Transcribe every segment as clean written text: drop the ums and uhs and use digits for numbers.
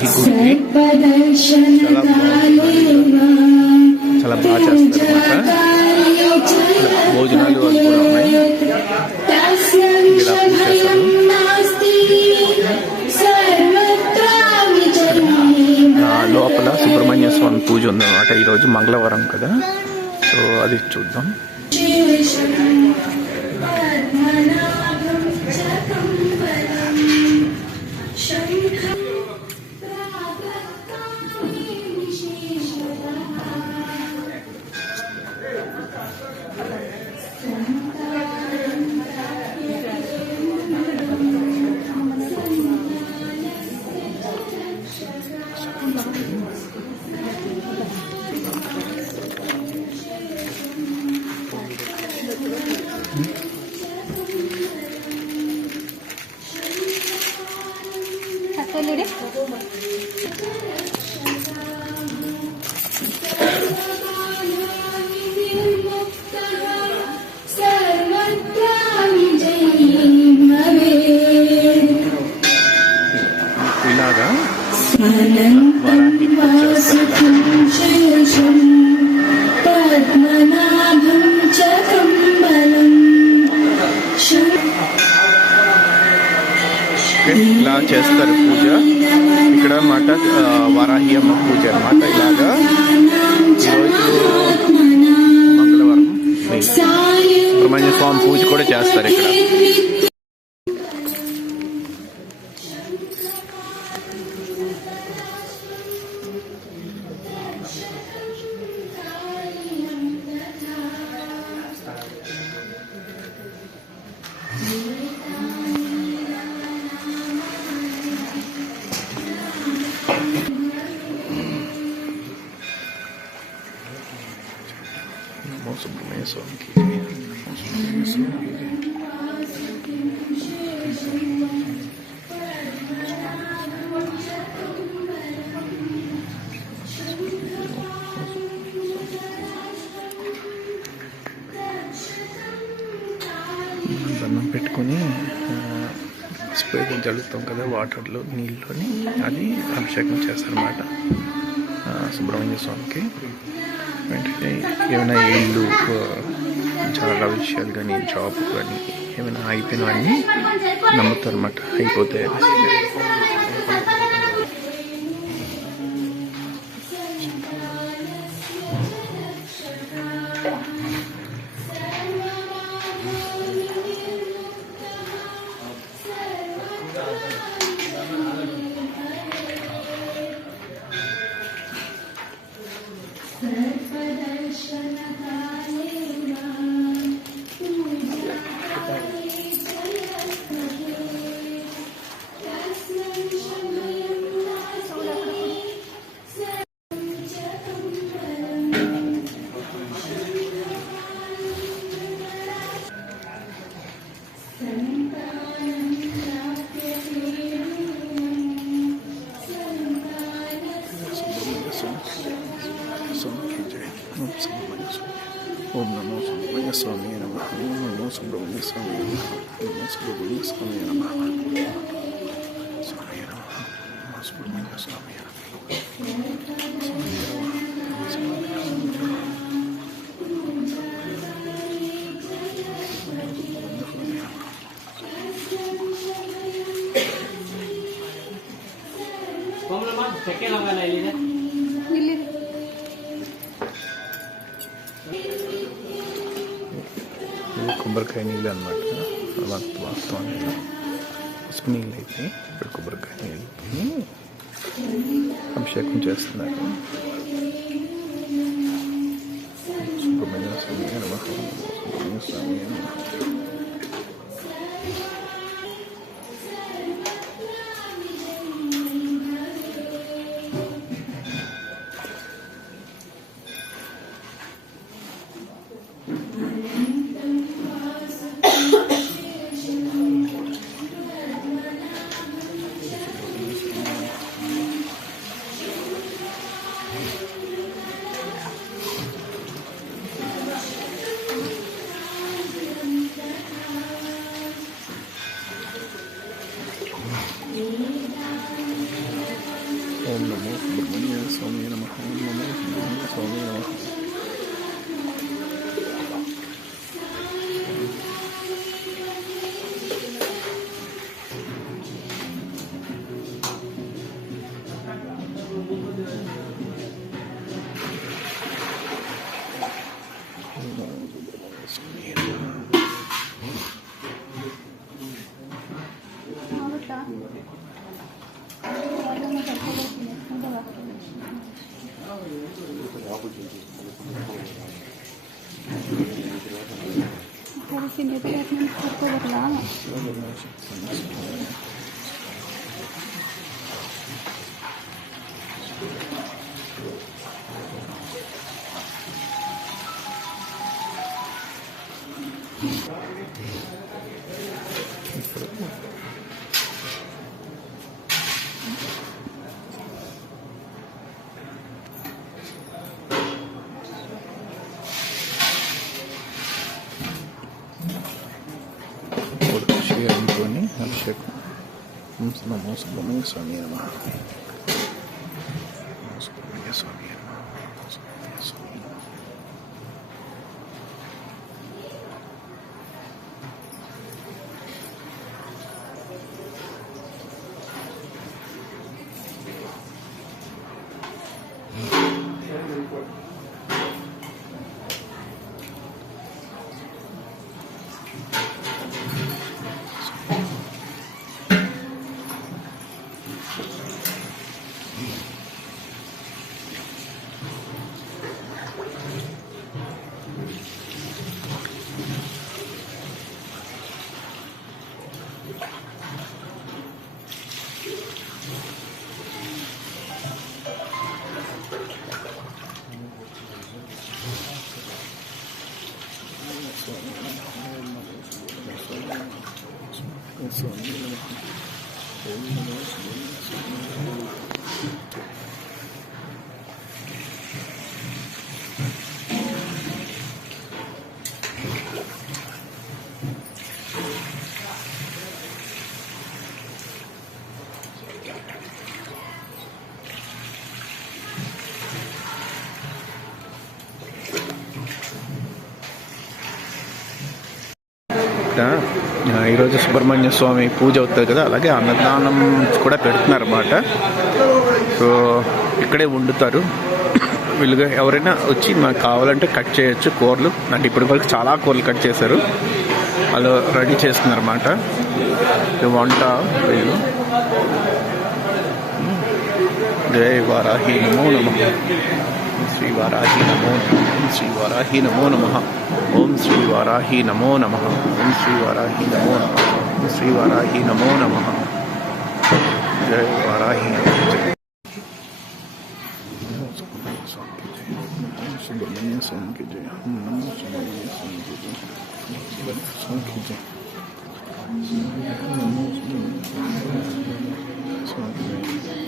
వారాహి గుడి చాలా బాగా చేస్తారు అన్నమాట. భోజనాలు అవి కూడా ఉన్నాయి. ఇలా పూజ చేస్తారు. లోపల సుబ్రహ్మణ్య స్వామి పూజ ఉందన్నమాట. ఈరోజు మంగళవారం కదా, సో అది చూద్దాం. ఇలాగా ఇలా చేస్తారు పూజ ఇక్కడ అన్నమాట. వారాహి అమ్మ పూజ అన్నమాట. ఇలాగా ఈరోజు మంగళవారం సుబ్రహ్మణ్య స్వామి పూజ కూడా చేస్తారు ఇక్కడ. సుబ్రహ్మణ్య స్వామికి దండం పెట్టుకొని స్ప్రే చల్లుతాం కదా వాటర్లో, నీళ్ళలోని, అది అభిషేకం చేస్తారన్నమాట సుబ్రహ్మణ్య స్వామికి. వెంటనే ఏమైనా ఇల్లు, చాలా విషయాలు కానీ, జాబ్ కానీ ఏమైనా అయిపోయినవన్నీ నమ్ముతారు అన్నమాట, అయిపోతాయి. ఓం నమో సుబ్రహ్మణ్య స్వామి నమః. ఓం నమో సుబ్రహ్మణ్య స్వామి నమః. ఓం నమో సుబ్రహ్మణ్య స్వామి నమః. స్వామి నమః. సుబ్రహ్మణ్య స్వామి నమః. ఇది కొబ్బరికాయ నీళ్ళు అన్నమాట. వాస్తవానికి పసుపు నీళ్ళు అయితే ఇక్కడ కొబ్బరికాయ నీళ్ళని అభిషేకం చేస్తున్నారు. సుబ్రహ్మణ్య స్వామి నమః. సుబ్రహ్మణ్య స్వామి నమః. అనుకొని అభిషేకం నమో సుబ్రహ్మణ్య స్వామి నమః. సుబ్రహ్మణ్య స్వామి నమః. సుబ్రహ్మణ్య స్వామి నమః. ఈరోజు సుబ్రహ్మణ్య స్వామి పూజ అవుతుంది కదా, అలాగే అన్నదానం కూడా పెడుతున్నారు అన్నమాట. సో ఇక్కడే వండుతారు వీళ్ళుగా. ఎవరైనా వచ్చి మనకు కావాలంటే కట్ చేయొచ్చు కూరలు. అంటే ఇప్పటి వరకు చాలా కూరలు కట్ చేశారు, వాళ్ళు రెడీ చేస్తున్నారు అన్నమాట. వంట వీళ్ళు. జై వారాహి నమో నమః. శ్రీ వారాహి నమో నమః. శ్రీ వారాహి నమో నమః. ఓం శ్రీ వారాహి నమో నమః. ఓం శ్రీ వారాహి నమో నమః. ఓం శ్రీ వారాహి నమో నమః. జై వారాహి సుబ్రహ్మణ్య స్వామికి జయ. నమో సుబ్రహ్మణ్య స్వామికి జయ. స్వామికి జయ. నమో స్వామికి జయ.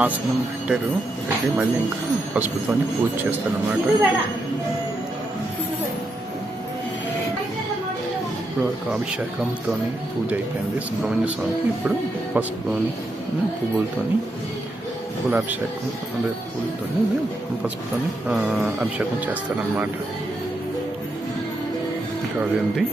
ఆసనం పెట్టారు. పెట్టి మళ్ళీ ఇంకా పసుపుతోని పూజ చేస్తారన్నమాట. ఇప్పటివరకు అభిషేకంతో పూజ అయిపోయింది సుబ్రహ్మణ్య స్వామికి. ఇప్పుడు పసుపుతోని పువ్వులతోని పూలాభిషేకం, అదే పూలతోని పసుపుతోని అభిషేకం చేస్తారనమాట. ఇంకా అదేంటి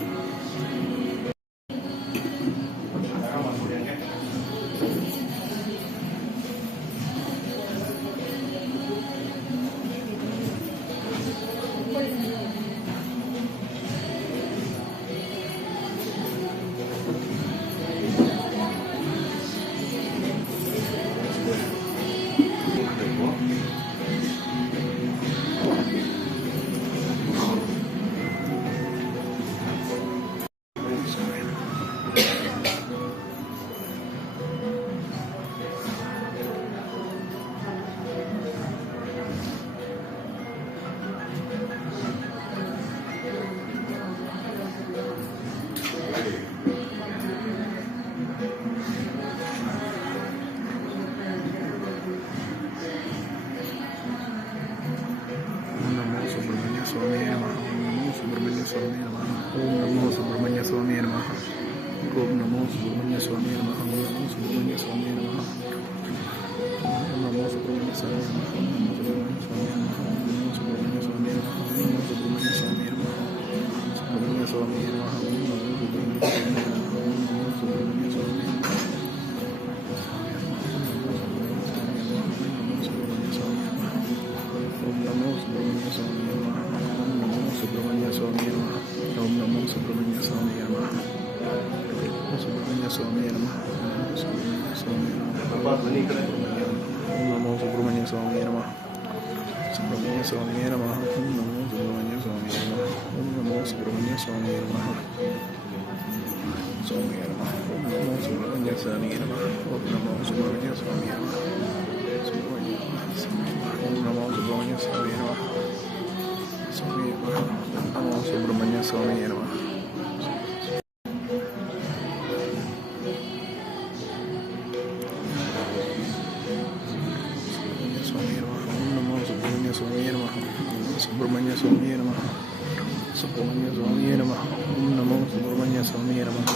ఓం నమో సుబ్రహ్మణ్య స్వామి నమః. ఓం నమో సుబ్రహ్మణ్య స్వామి నమః. ఓం నమో సుబ్రహ్మణ్య స్వామి నమః. ఓం నమో సుబ్రహ్మణ్య స్వామి నమః. ఓం నమో సుబ్రహ్మణ్య స్వామి నమః. ఓం నమో సుబ్రహ్మణ్య స్వామి నమః. సుబ్రహ్మణ్య స్వామి నమః. ఓం నమో సుబ్రహ్మణ్య స్వామి నమః. ఓం నమో సుబ్రహ్మణ్య స్వామి నమః. ఓం నమో సుబ్రహ్మణ్య స్వామి నమః. ఓం నమో సుబ్రహ్మణ్య స్వామి నమః. ఓం నమో సుబ్రహ్మణ్య స్వామి నమః. సుబ్రహ్మణ్య స్వామి నమః. సుబ్రహ్మణ్య స్వామి నమః. ఓం నమో సుబ్రహ్మణ్య స్వామి నమః. సుబ్రహ్మణ్య స్వామి నమః. ఓం నమో సుబ్రహ్మణ్య స్వామి నమః. ఓం నమో సుబ్రహ్మణ్య స్వామి నమః. స్వామి నమః. ఓం నమో సుబ్రహ్మణ్య స్వామి నమః. ఓం నమో సుబ్రహ్మణ్య స్వామి నమః. ఓం నమో సుబ్రహ్మణ్య స్వామి నమః.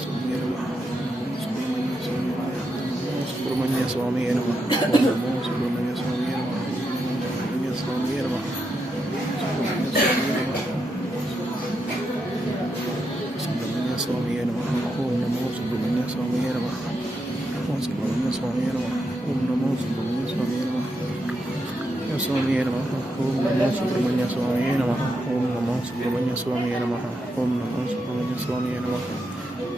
స్వామి నమః. నమో సుబ్రహ్మణ్య స్వామి నమః. సుబ్రహ్మణ్య స్వామి నమః. సుబ్రహ్మణ్య స్వామి నమః. ఓం నమో సుబ్రహ్మణ్య స్వామి నమః. స్వామి నమః. సుబ్రహ్మణ్య స్వామి నమః. ఓం నమో సుబ్రహ్మణ్య స్వామి నమః. సుబ్రహ్మణ్య స్వామి నమః. సుబ్రహ్మణ్య స్వామి నమః. ఓం నమో సుబ్రహ్మణ్య స్వామి నమః. ఓం సుబ్రహ్మణ్య స్వామి నమః. ఓం నమో సుబ్రహ్మణ్య స్వామి నమః. స్వామి నమః. ఓం నమో సుబ్రహ్మణ్య స్వామి నమః. ఓం నమో సుబ్రహ్మణ్య స్వామి నమః. ఓం నమో సుబ్రహ్మణ్య స్వామి నమః.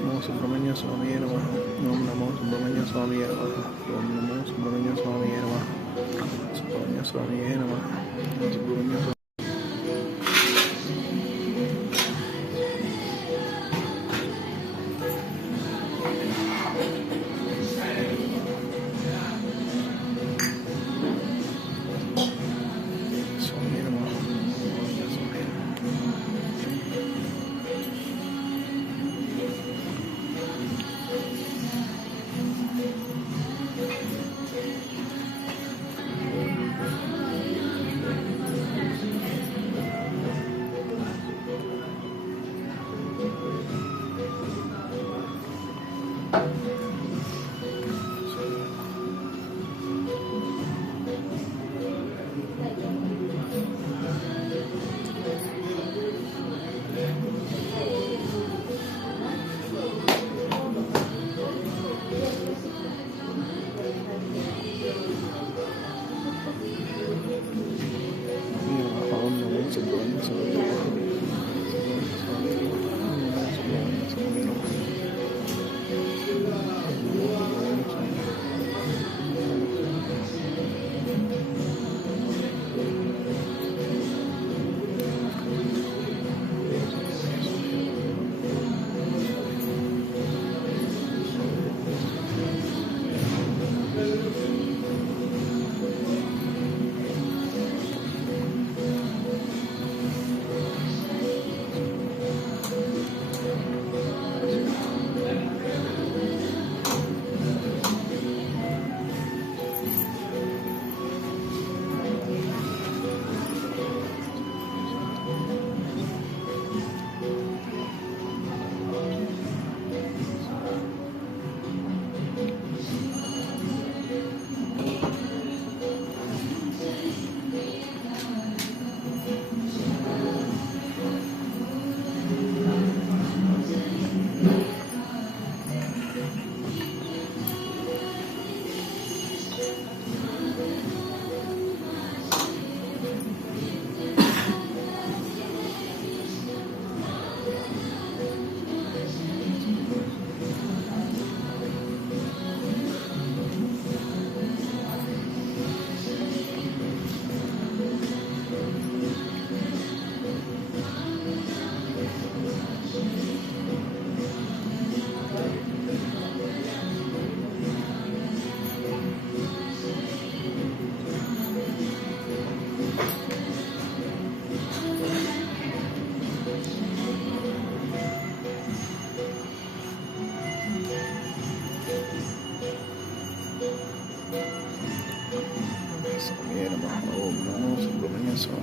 నమో సుబ్రహ్మణ్య స్వామి నమః. ఓం నమో సుబ్రహ్మణ్య స్వామి నమః. ఓం నమో సుబ్రహ్మణ్య స్వామి నమః. సుబ్రహ్మణ్య స్వామి నమః. సుబ్రహ్మణ్య స్వామి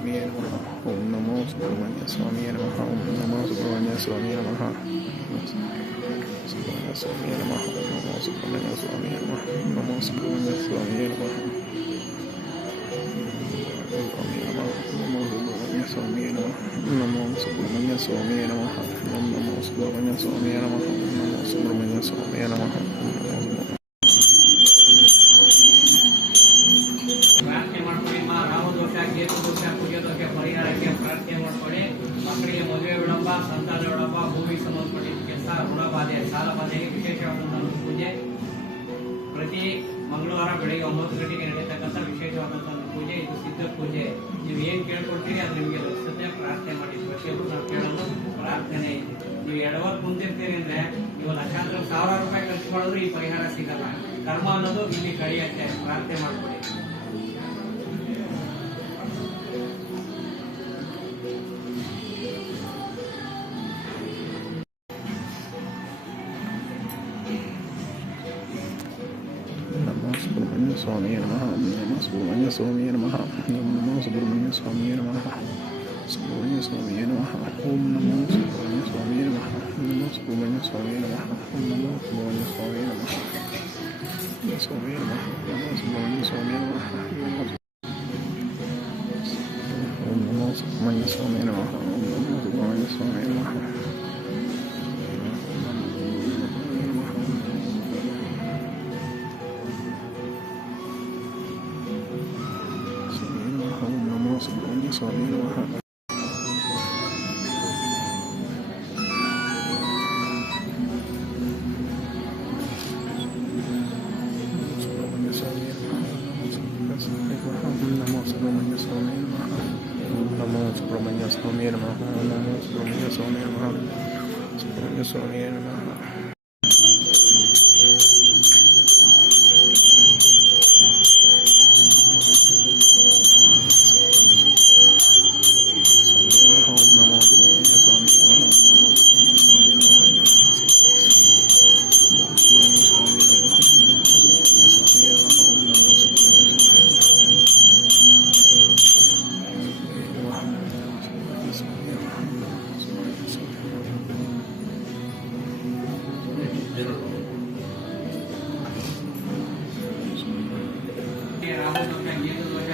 ఓం నమో సుబ్రహ్మణ్య స్వామి నమః. ఓం నమో సుబ్రహ్మణ్య స్వామి నమః. సుబ్రహ్మణ్య స్వామి నమః. నమో సుబ్రహ్మణ్య స్వామి నమః. నమో సుబ్రహ్మణ్య స్వామి నమః. నమో సుబ్రహ్మణ్య స్వామి నమః. నమో సుబ్రహ్మణ్య స్వామి నమః. నమో సుబ్రహ్మణ్య స్వామి నమః. ಪ್ರಾರ್ಥನೆ ಮಾಡ್ಕೊಳ್ಳಿ. ರಾಮದೋಷ, ಕೇತು ದೋಷ, ಕುಜದೋಷ ಪರಿಹಾರಕ್ಕೆ ಪ್ರಾರ್ಥನೆ ಮಾಡ್ಕೊಳ್ಳಿ. ಮಕ್ಕಳಿಗೆ ಮದುವೆ ವಿಳಂಬ, ಸಂತಾನ ವಿಳಂಬ, ಭೂಮಿಗೆ ಸಂಬಂಧಪಟ್ಟಿದ್ದ ಕೆಲಸ, ಋಣಬಾಧೆ, ಸಾಲ ಬಾಧೆಗೆ ವಿಶೇಷವಾದಂತಹ ಪೂಜೆ ಪ್ರತಿ ಮಂಗಳವಾರ ಬೆಳಿಗ್ಗೆ 9 ಗಂಟೆಗೆ ನಡೆಯತಕ್ಕಂಥ ವಿಶೇಷವಾದಂತಹ ಪೂಜೆ. ಇದು ಸಿದ್ಧ ಪೂಜೆ. ನೀವು ಏನ್ ಕೇಳ್ಕೊಳ್ತೀರಿ ಅದು ನಿಮಗೆ ಲಭಿಸುತ್ತೆ. ಪ್ರಾರ್ಥನೆ ಮಾಡಿ. ಪ್ರತಿಯೊಬ್ಬರು ನಾವು ಕೇಳೋದು ಪ್ರಾರ್ಥನೆ ಇದೆ. ನೀವು ಎಡವರ್ ಕುಂತಿರ್ತೀರಿ ಅಂದ್ರೆ ನೀವು ಲಕ್ಷಾಂತರ ₹1000 ಖರ್ಚು ಮಾಡಿದ್ರು ಈ ಪರಿಹಾರ ಸಿಗಲ್ಲ. ಕರ್ಮ ಅನ್ನೋದು ಇಲ್ಲಿ ಕಳಿಯತ್ತೆ. ಪ್ರಾರ್ಥನೆ ಮಾಡ್ಕೊಳ್ಳಿ. సుబ్రహ్మణ్య స్వామి నమః. నమో సుబ్రహ్మణ్య స్వామి నమః. నమో సుబ్రహ్మణ్య స్వామి నమః. సుబ్రహ్మణ్య స్వామి నమః. ఓం నమో సుబ్రహ్మణ్య స్వామి నమః. నమో సుబ్రహ్మణ్య స్వామి నమః. నమో సుబ్రహ్మణ్య స్వామి నమః. స్వామి నమః. నమో సుబ్రహ్మణ్య స్వామి నమః. ఓం నమో సుబ్రహ్మణ్య స్వామి నమః. ఓం నమో సుబ్రహ్మణ్య స్వామి నమః. సుబ్రహ్మణ్య స్వామి నమః. సుబ్రహ్మణ్య స్వామి నమో సుబ్రహ్మణ్య స్వామి నమః. నమో సుబ్రహ్మణ్య స్వామి నమః. నమో సుబ్రహ్మణ్య స్వామి నమః. సుబ్రహ్మణ్య స్వామి నమః. ರಾಮದೋಷ, ಕೇತು ದೋಷ,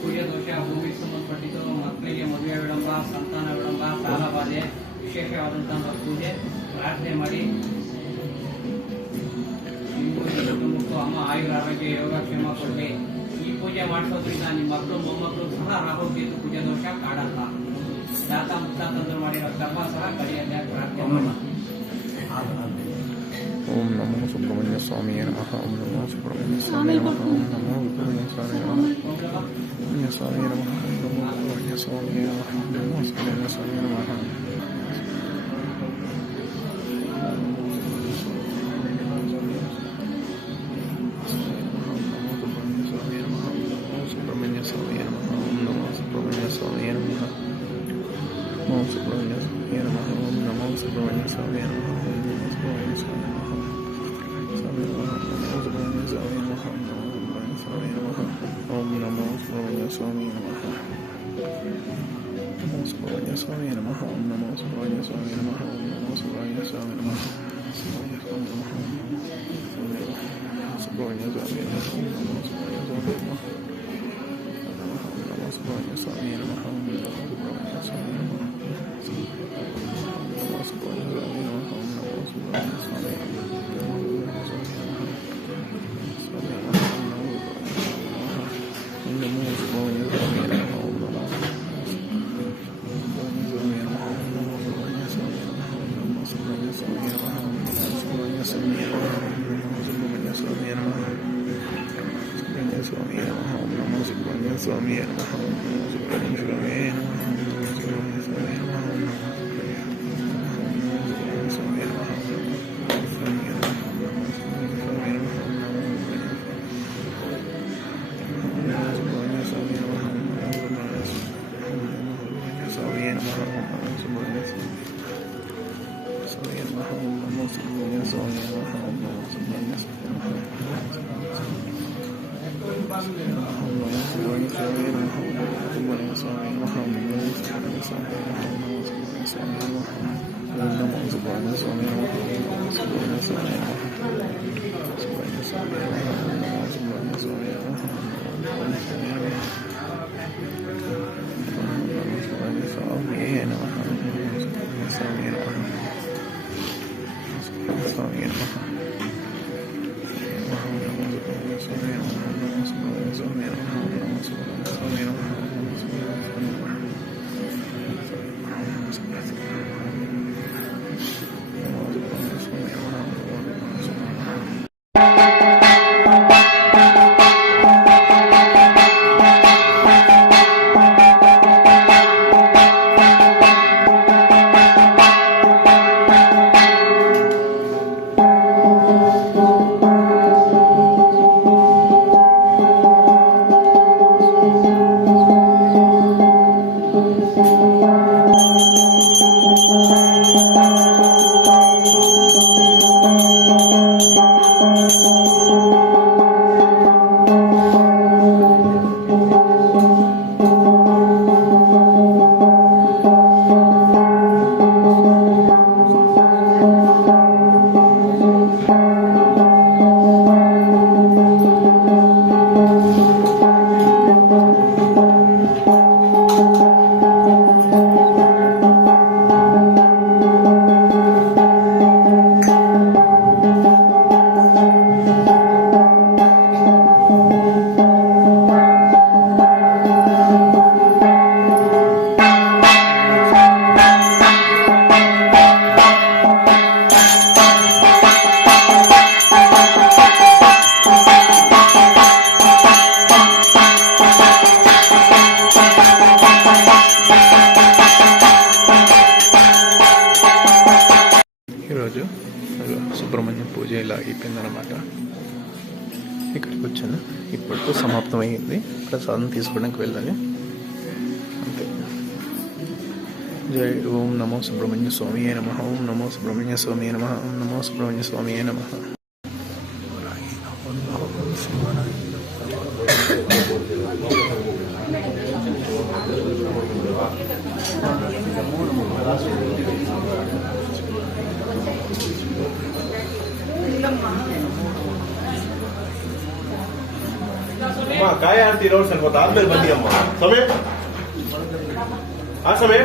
ಕುಜ ದೋಷ, ಭೂಮಿಗೆ ಸಂಬಂಧಪಟ್ಟಿದ್ದು, ಮಕ್ಕಳಿಗೆ ಮದುವೆ ವಿಳಂಬ, ಸಂತಾನ ವಿಳಂಬ, ಸಾಲ ಬಾಧೆ, ವಿಶೇಷವಾದಂತಹ ಪೂಜೆ. ಪ್ರಾರ್ಥನೆ ಮಾಡಿ. ಕುಟುಂಬಕ್ಕೂ ಅಮ್ಮ ಆಯುರ, ಆರೋಗ್ಯ, ಯೋಗಕ್ಷೇಮ ಕೊಡಲಿ. ಈ ಪೂಜೆ ಮಾಡಿಸೋದ್ರಿಂದ ನಿಮ್ಮ ಮಕ್ಕಳು ಮೊಮ್ಮಕ್ಕಳು ಸಹ ರಾಹು ಕೇತು ಕುಜ ದೋಷ ಕಾಡಲ್ಲ. ಜಾತ ಮುತ್ತಾತಂದ್ರು ಮಾಡಿರೋ ಕರ್ಮ ಸಹ ಕಳೆಯಲ್ಲ. ಪ್ರಾರ್ಥನೆ ಮಾಡಿ. ఓం నమో సుబ్రహ్మణ్య స్వామి నమః. ఓం నమో సుబ్రహ్మణ్య స్వామి నమః. ఓం నమో సుబ్రహ్మణ్య స్వామి నమః. సుబ్రహ్మణ్య స్వామి నమః. నమో సుబ్రహ్మణ్య స్వామి నమః. నమో సుబ్రహ్మణ్య స్వామి నమః. సుబ్రహ్మణ్య స్వామి నమః. ఓం నమో సుబ్రహ్మణ్య స్వామి నమః. నమో సుబ్రహ్మణ్య స్వామి నమః. ఓం నమో సుబ్రహ్మణ్య స్వామి నమః. ఓం నమో సుబ్రహ్మణ్య స్వామి నమః. నమో సుబ్రహ్మణ్య స్వామి నమః. ఓం నమో సుబ్రహ్మణ్య స్వామి నమః. ఓం నమో సుబ్రహ్మణ్య స్వామి నమః. సుబ్రహ్మణ్య స్వామి నమః. సుబ్రహ్మణ్య స్వామి నమః. నమో సుబ్రహ్మణ్య స్వామి నమః. నమో సుబ్రహ్మణ్య స్వామి నమః. నమో సుబ్రహ్మణ్య స్వామి నమః. నమో సుబ్రహ్మణ్య స్వామి నమః. నమో సుబ్రహ్మణ్య స్వామి నమః. స్వామి స్వామి నమః సుబ్రహ్మణ్య స్వామి నమః సుబ్రహ్మణ్య స్వామి నమః సుబ్రహ్మణ్య స్వామి నమః సుబ్రహ్మణ్య స్వామి నమః సుబ్రహ్మణ్య స్వామి నమః సుబ్రహ్మణ్య స్వామి నమః సుబ్రహ్మణ్య స్వామి నమః స్వామి నమః ఈరోజు సుబ్రహ్మణ్యం పూజ ఇలా అయిపోయిందనమాట. ఇక్కడికి వచ్చాను, ఇప్పటితో సమాప్తమైంది. ప్రసాదం తీసుకోవడానికి వెళ్ళాలి అంతే. జై ఓం నమో సుబ్రహ్మణ్య స్వామియే నమః. ఓం నమో సుబ్రహ్మణ్య స్వామియే నమః. ఓం నమో సుబ్రహ్మణ్య స్వామియే నమః. काय आरती रोड संगत आदमेಲೆ बंदी अम्मा समय आ समय